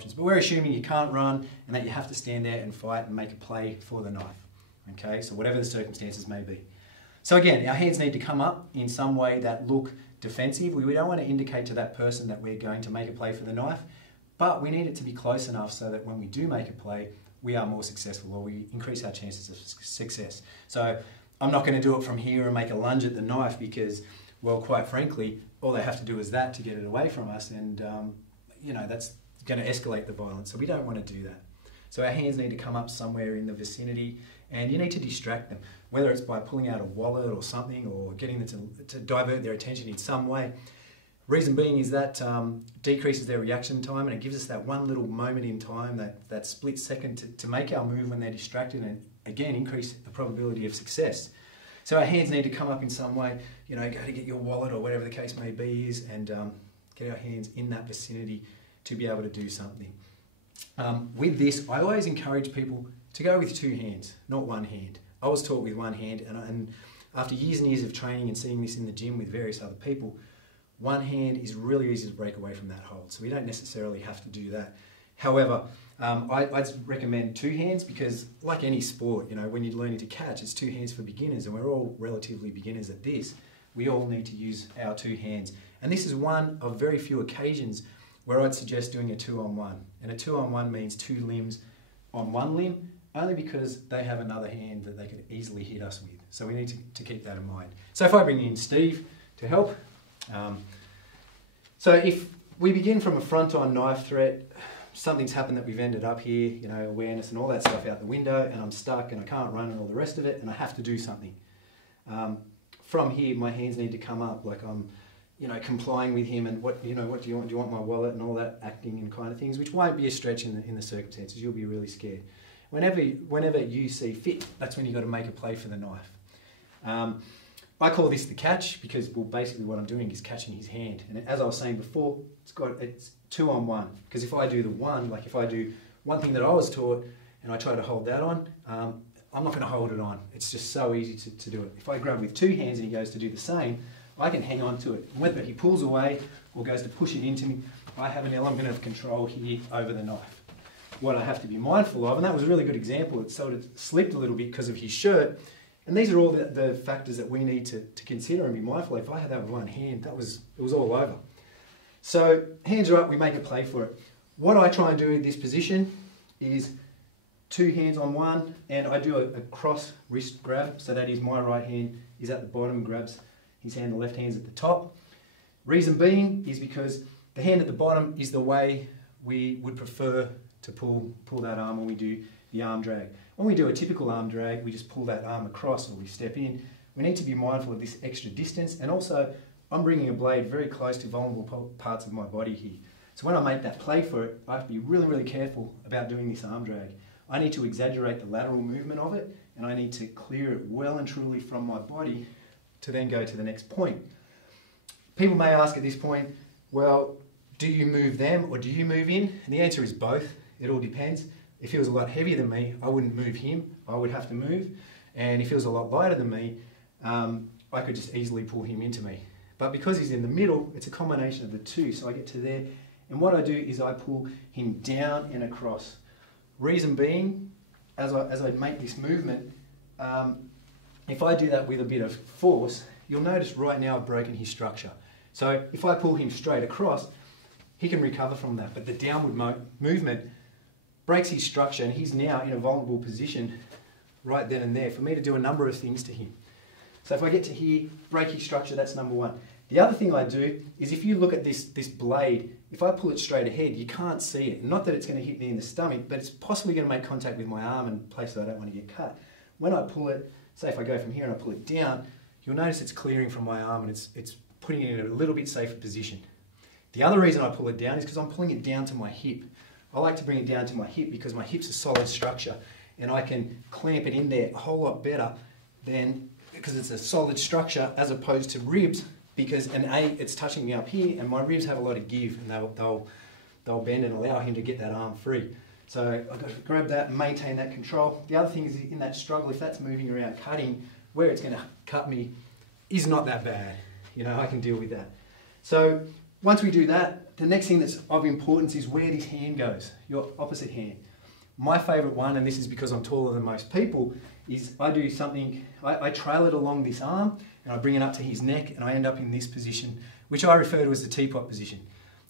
options. But we're assuming you can't run and that you have to stand there and fight and make a play for the knife. Okay, so whatever the circumstances may be. So again, our hands need to come up in some way that look defensive. We don't want to indicate to that person that we're going to make a play for the knife, but we need it to be close enough so that when we do make a play, we are more successful, or we increase our chances of success. So I'm not going to do it from here and make a lunge at the knife because, well, quite frankly, all they have to do is that to get it away from us, and you know, that's going to escalate the violence. So we don't want to do that. So our hands need to come up somewhere in the vicinity, and you need to distract them, whether it's by pulling out a wallet or something, or getting them to divert their attention in some way. Reason being is that decreases their reaction time, and it gives us that one little moment in time, that split second to make our move when they're distracted, and again increase the probability of success. So our hands need to come up in some way, you know, go to get your wallet or whatever the case may be is, and get our hands in that vicinity to be able to do something. With this, I always encourage people to go with two hands, not one hand. I was taught with one hand, and after years and years of training and seeing this in the gym with various other people, one hand is really easy to break away from that hold, so we don't necessarily have to do that. However, I'd recommend two hands because, like any sport, you know, when you're learning to catch, it's two hands for beginners, and we're all relatively beginners at this. We all need to use our two hands. And this is one of very few occasions where I'd suggest doing a 2-on-1. And a 2-on-1 means two limbs on one limb, only because they have another hand that they could easily hit us with. So we need to keep that in mind. So if I bring in Steve to help, so if we begin from a front-on knife threat, something's happened that we've ended up here, you know, awareness and all that stuff out the window, and I'm stuck and I can't run and all the rest of it, and I have to do something. From here, my hands need to come up like I'm, you know, complying with him, and what do you want? Do you want my wallet and all that acting and kind of things, which won't be a stretch in the circumstances. You'll be really scared. Whenever you see fit, that's when you've got to make a play for the knife. I call this the catch because, well, basically what I'm doing is catching his hand. And as I was saying before, it's 2-on-1. Because if I do the one, like if I do one thing that I was taught and I try to hold that on, I'm not going to hold it on. It's just so easy to do it. If I grab with two hands and he goes to do the same, I can hang on to it. Whether he pulls away or goes to push it into me, I'm going to have control here over the knife. What I have to be mindful of, and that was a really good example, it sort of slipped a little bit because of his shirt. And these are all the factors that we need to consider and be mindful of. If I had that with one hand, it was all over. So hands are up, we make a play for it. What I try and do in this position is two hands on one, and I do a cross wrist grab, so that is my right hand is at the bottom, grabs his hand, the left hand's at the top. Reason being is because the hand at the bottom is the way we would prefer to pull that arm when we do the arm drag. When we do a typical arm drag, we just pull that arm across or we step in. We need to be mindful of this extra distance, and also I'm bringing a blade very close to vulnerable parts of my body here. So when I make that play for it, I have to be really, really careful about doing this arm drag. I need to exaggerate the lateral movement of it, and I need to clear it well and truly from my body to then go to the next point. People may ask at this point, well, do you move them or do you move in? And the answer is both. It all depends. If he was a lot heavier than me, I wouldn't move him. I would have to move. And if he was a lot lighter than me, I could just easily pull him into me. But because he's in the middle, it's a combination of the two. So I get to there, and what I do is I pull him down and across. Reason being, as I make this movement, if I do that with a bit of force, you'll notice right now I've broken his structure. So if I pull him straight across, he can recover from that. But the downward movement breaks his structure, and he's now in a vulnerable position right then and there for me to do a number of things to him. So if I get to here, break his structure, that's number one. The other thing I do is, if you look at this blade, if I pull it straight ahead, you can't see it. Not that it's going to hit me in the stomach, but it's possibly going to make contact with my arm in places I don't want to get cut. When I pull it, say if I go from here and I pull it down, you'll notice it's clearing from my arm, and it's putting it in a little bit safer position. The other reason I pull it down is because I'm pulling it down to my hip. I like to bring it down to my hip because my hip's a solid structure, and I can clamp it in there a whole lot better than, because it's a solid structure, as opposed to ribs, because it's touching me up here, and my ribs have a lot of give, and they'll bend and allow him to get that arm free. So I've got to grab that and maintain that control. The other thing is, in that struggle, if that's moving around cutting, where it's going to cut me is not that bad. You know, I can deal with that. So once we do that, the next thing that's of importance is where this hand goes, your opposite hand. My favourite one, and this is because I'm taller than most people, is I do something, I trail it along this arm and I bring it up to his neck and I end up in this position, which I refer to as the teapot position.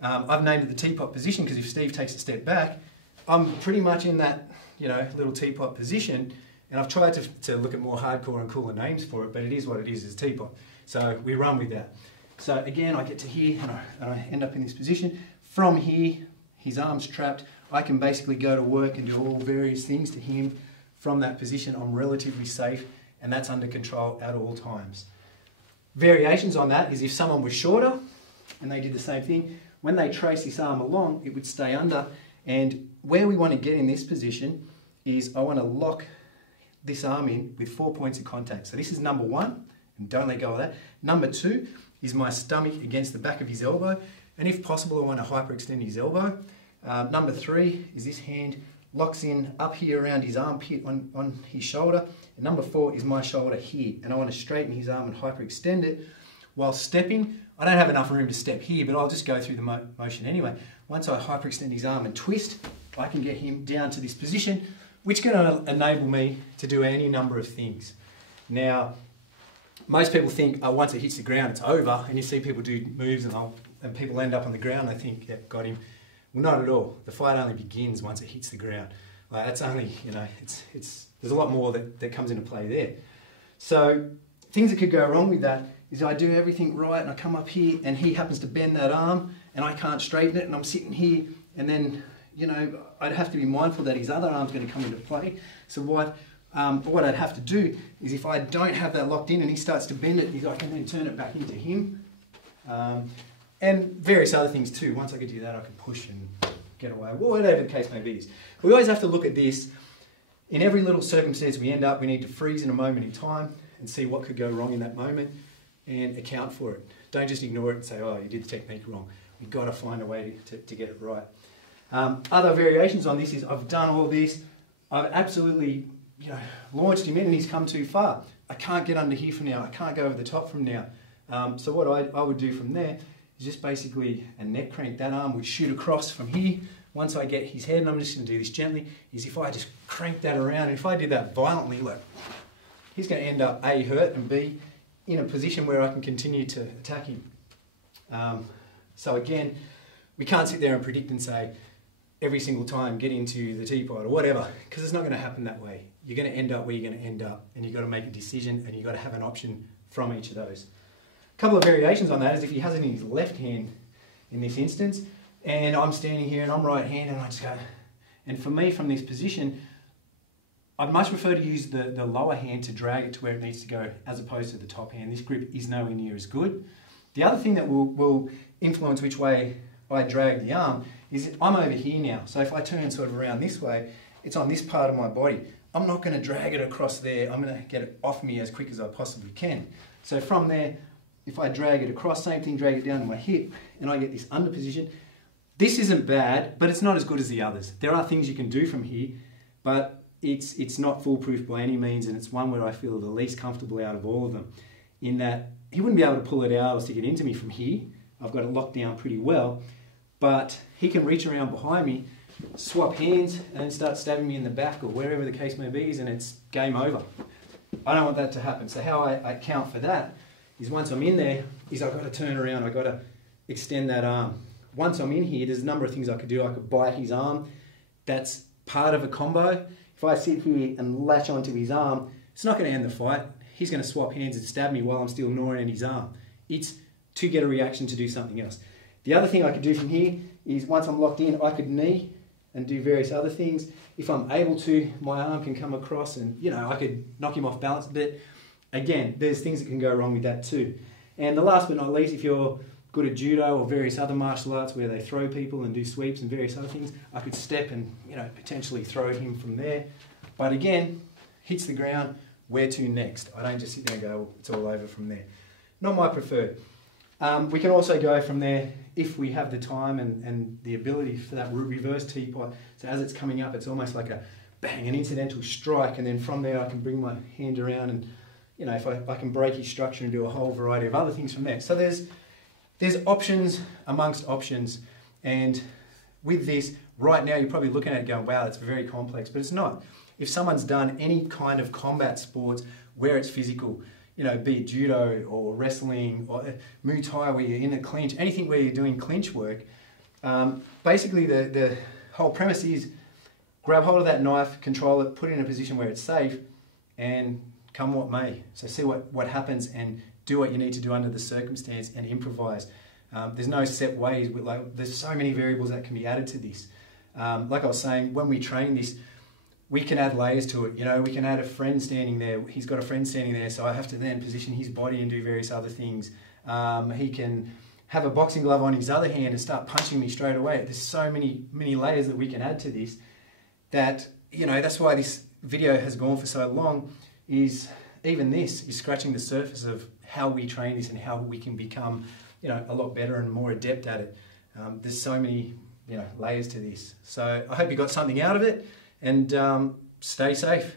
I've named it the teapot position because if Steve takes a step back, I'm pretty much in that, you know, little teapot position, and I've tried to look at more hardcore and cooler names for it, but it is what it is teapot. So we run with that. So again, I get to here and I end up in this position. From here, his arm's trapped. I can basically go to work and do all various things to him. From that position, I'm relatively safe, and that's under control at all times. Variations on that is if someone was shorter and they did the same thing, when they trace this arm along, it would stay under. And where we want to get in this position is I want to lock this arm in with 4 points of contact. So this is number 1, and don't let go of that. Number 2 is my stomach against the back of his elbow, and if possible I want to hyperextend his elbow. Number 3 is this hand locks in up here around his armpit on his shoulder, and number 4 is my shoulder here, and I want to straighten his arm and hyperextend it. While stepping, I don't have enough room to step here, but I'll just go through the motion anyway. Once I hyperextend his arm and twist, I can get him down to this position, which can enable me to do any number of things. Now, most people think, oh, once it hits the ground, it's over, and you see people do moves and people end up on the ground, they think, yep, got him. Well, not at all. The fight only begins once it hits the ground. Like, that's only, you know, there's a lot more that comes into play there. So, things that could go wrong with that is I do everything right and I come up here and he happens to bend that arm and I can't straighten it and I'm sitting here, and then, you know, I'd have to be mindful that his other arm's going to come into play. So what I'd have to do is if I don't have that locked in and he starts to bend it, I can then turn it back into him. And various other things too. Once I can do that, I can push and get away, whatever the case may be. We always have to look at this. In every little circumstance we end up, we need to freeze in a moment in time and see what could go wrong in that moment and account for it. Don't just ignore it and say, oh, you did the technique wrong. We've got to find a way to get it right. Other variations on this is I've done all this. I've absolutely, you know, launched him in and he's come too far. I can't get under here from now. I can't go over the top from now. So what I would do from there is just basically a neck crank. That arm would shoot across from here. Once I get his head, and I'm just going to do this gently, is if I just crank that around, and if I did that violently, look, he's going to end up A, hurt, and B, in a position where I can continue to attack him. So again, we can't sit there and predict and say, every single time get into the teapot or whatever, because it's not going to happen that way. You're going to end up where you're going to end up, and you've got to make a decision, and you've got to have an option from each of those. A couple of variations on that is if he has it in his left hand in this instance, and I'm standing here and I'm right-handed and I just go, and for me from this position, I'd much prefer to use the lower hand to drag it to where it needs to go as opposed to the top hand. This grip is nowhere near as good. The other thing that will influence which way I drag the arm is I'm over here now. So if I turn sort of around this way, it's on this part of my body. I'm not going to drag it across there. I'm going to get it off me as quick as I possibly can. So from there, if I drag it across, same thing, drag it down to my hip, and I get this under position. This isn't bad, but it's not as good as the others. There are things you can do from here, but it's not foolproof by any means, and it's one where I feel the least comfortable out of all of them, in that he wouldn't be able to pull it out or stick it into me from here. I've got it locked down pretty well, but he can reach around behind me, swap hands, and then start stabbing me in the back or wherever the case may be, and it's game over. I don't want that to happen. So how I account for that is once I'm in there, is I've got to turn around, I've got to extend that arm. Once I'm in here, there's a number of things I could do. I could bite his arm. That's part of a combo. If I sit here and latch onto his arm, it's not going to end the fight. He's going to swap hands and stab me while I'm still gnawing at his arm. It's to get a reaction to do something else. The other thing I could do from here is once I'm locked in, I could knee and do various other things. If I'm able to, my arm can come across and, you know, I could knock him off balance a bit. Again, there's things that can go wrong with that too. And the last but not least, if you're good at judo or various other martial arts where they throw people and do sweeps and various other things, I could step and, you know, potentially throw him from there. But again, hits the ground, where to next? I don't just sit there and go, oh, it's all over from there. Not my preferred. We can also go from there if we have the time and the ability for that reverse teapot. So as it's coming up, it's almost like a bang, an incidental strike, and then from there I can bring my hand around and, you know, if I can break his structure and do a whole variety of other things from there. So there's options amongst options. And with this, right now you're probably looking at it going, wow, that's very complex, but it's not. If someone's done any kind of combat sports where it's physical, you know, be it judo or wrestling or Muay Thai where you're in a clinch, anything where you're doing clinch work, basically the whole premise is grab hold of that knife, control it, put it in a position where it's safe, and come what may. So see what happens and do what you need to do under the circumstance and improvise. There's no set ways. There's so many variables that can be added to this. Like I was saying, when we train this, we can add layers to it. You know, we can add a friend standing there. He's got a friend standing there, so I have to then position his body and do various other things. He can have a boxing glove on his other hand and start punching me straight away. There's so many layers that we can add to this that, you know, that's why this video has gone for so long, is even this is scratching the surface of how we train this and how we can become, you know, a lot better and more adept at it. There's so many, you know, layers to this. So I hope you got something out of it, and stay safe.